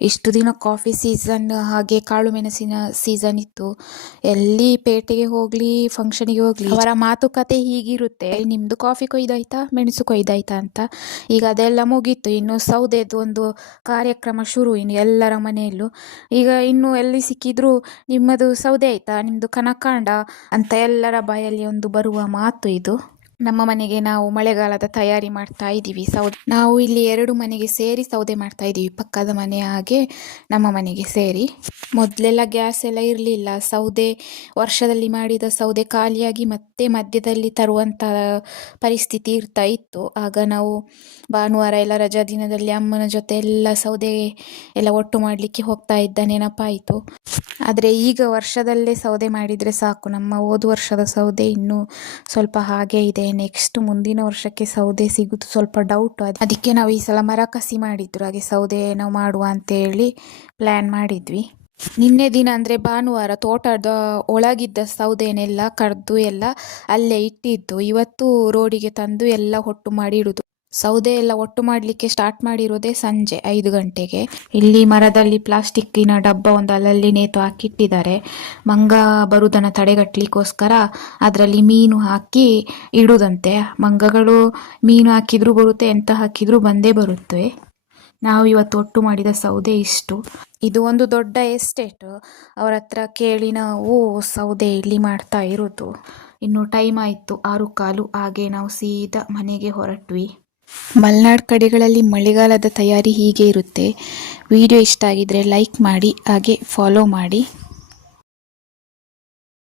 ಇಷ್ಟು ದಿನ coffee season ಹಾಗೆ ಕಾಳು ಮೆಣಸಿನ ಸೀಸನ್ ಇತ್ತು. ಎಲ್ಲಿ ಪೇಟೆಗೆ ಹೋಗ್ಲಿ ಫಂಕ್ಷನಿಗೆ ಹೋಗ್ಲಿ ಅವರ ಮಾತುಕತೆ ಹೀಗಿರುತ್ತೆ, ನಿಮ್ದು ಕಾಫಿ ಕೊಯ್ದಾಯ್ತಾ, ಮೆಣಸು ಕೊಯ್ದಾಯ್ತಾ ಅಂತ. ಈಗ ಅದೆಲ್ಲ ಮುಗೀತು, ಇನ್ನು ಸೌದೆದು ಒಂದು ಕಾರ್ಯಕ್ರಮ ಶುರು ಇನ್ನು ಎಲ್ಲರ ಮನೆಯಲ್ಲೂ. ಈಗ ಇನ್ನು ಎಲ್ಲಿ ಸಿಕ್ಕಿದ್ರು ನಿಮ್ಮದು ಸೌದೆ ಆಯ್ತಾ, ನಿಮ್ದು ಕನಕಾಂಡ ಅಂತ ಎಲ್ಲರ ಬಾಯಲ್ಲಿ ಒಂದು ಬರುವ ಮಾತು ಇದು. ನಮ್ಮ ಮನೆಗೆ ನಾವು ಮಳೆಗಾಲದ ತಯಾರಿ ಮಾಡ್ತಾ ಇದ್ದೀವಿ. ನಾವು ಇಲ್ಲಿ 2 ಮನೆಗೆ ಸೇರಿ ಸೌದೆ ಮಾಡ್ತಾ ಇದ್ದೀವಿ, ಪಕ್ಕದ ಮನೆ ಹಾಗೆ ನಮ್ಮ ಮನೆಗೆ ಸೇರಿ. ಮೊದಲೆಲ್ಲ ಗ್ಯಾಸ್ ಎಲ್ಲ ಇರಲಿಲ್ಲ, ಸೌದೆ ವರ್ಷದಲ್ಲಿ ಮಾಡಿದ ಸೌದೆ ಖಾಲಿಯಾಗಿ ಮತ್ತೆ ಮಧ್ಯದಲ್ಲಿ ತರುವಂಥ ಪರಿಸ್ಥಿತಿ ಇರ್ತಾ ಇತ್ತು. ಆಗ ನಾವು ಭಾನುವಾರ ಎಲ್ಲ ರಜಾ ದಿನದಲ್ಲಿ ಅಮ್ಮನ ಜೊತೆ ಎಲ್ಲ ಸೌದೆ ಎಲ್ಲ ಒಟ್ಟು ಮಾಡಲಿಕ್ಕೆ ಹೋಗ್ತಾ ಇದ್ದ ನೆನಪಾಯಿತು. ಆದರೆ ಈಗ ವರ್ಷದಲ್ಲೇ ಸೌದೆ ಮಾಡಿದರೆ ಸಾಕು. ನಮ್ಮ ಹೋದ ವರ್ಷದ ಸೌದೆ ಇನ್ನೂ ಸ್ವಲ್ಪ ಹಾಗೆ ಇದೆ. ನೆಕ್ಸ್ಟ್ ಮುಂದಿನ ವರ್ಷಕ್ಕೆ ಸೌದೆ ಸಿಗುದು ಸ್ವಲ್ಪ ಡೌಟ್. ಅದಕ್ಕೆ ನಾವು ಈ ಸಲ ಮರ ಕಸಿ ಮಾಡಿದ್ರು, ಹಾಗೆ ಸೌದೆ ನಾವು ಮಾಡುವ ಅಂತೇಳಿ ಪ್ಲ್ಯಾನ್ ಮಾಡಿದ್ವಿ. ನಿನ್ನೆ ದಿನ ಅಂದರೆ ಭಾನುವಾರ ತೋಟದ ಒಳಗಿದ್ದ ಸೌದೆನೆಲ್ಲ ಕಡ್ದು ಎಲ್ಲ ಅಲ್ಲೇ ಇಟ್ಟಿದ್ದು. ಇವತ್ತು ರೋಡಿಗೆ ತಂದು ಎಲ್ಲ ಒಟ್ಟು ಮಾಡಿ ಇಡುದು. ಸೌದೆ ಎಲ್ಲ ಒಟ್ಟು ಮಾಡಲಿಕ್ಕೆ ಸ್ಟಾರ್ಟ್ ಮಾಡಿರೋದೇ ಸಂಜೆ 5 ಗಂಟೆಗೆ. ಇಲ್ಲಿ ಮರದಲ್ಲಿ ಪ್ಲಾಸ್ಟಿಕ್ಕಿನ ಡಬ್ಬ ಒಂದು ಅಲ್ಲಲ್ಲಿ ನೇತು ಹಾಕಿಟ್ಟಿದ್ದಾರೆ. ಮಂಗ ಬರುವುದನ್ನು ತಡೆಗಟ್ಟಲಿಕ್ಕೋಸ್ಕರ ಅದರಲ್ಲಿ ಮೀನು ಹಾಕಿ ಇಡುದಂತೆ. ಮಂಗಗಳು ಮೀನು ಹಾಕಿದ್ರು ಬರುತ್ತೆ, ಎಂತ ಹಾಕಿದ್ರು ಬಂದೇ ಬರುತ್ತವೆ. ನಾವು ಇವತ್ತು ಒಟ್ಟು ಮಾಡಿದ ಸೌದೆ ಇಷ್ಟು. ಇದು ಒಂದು ದೊಡ್ಡ ಎಸ್ಟೇಟ್, ಅವರ ಹತ್ರ ಕೇಳಿ ನಾವು ಸೌದೆ ಇಲ್ಲಿ ಮಾಡ್ತಾ ಇರೋದು. ಇನ್ನು ಟೈಮ್ ಆಯಿತು 6:15, ಹಾಗೆ ನಾವು ಸೀದಾ ಮನೆಗೆ ಹೊರಟ್ವಿ. ಮಲೆನಾಡು ಕಡೆಗಳಲ್ಲಿ ಮಳೆಗಾಲದ ತಯಾರಿ ಹೀಗೆ ಇರುತ್ತೆ. ವಿಡಿಯೋ ಇಷ್ಟ ಆಗಿದ್ರೆ ಲೈಕ್ ಮಾಡಿ, ಹಾಗೆ ಫಾಲೋ ಮಾಡಿ.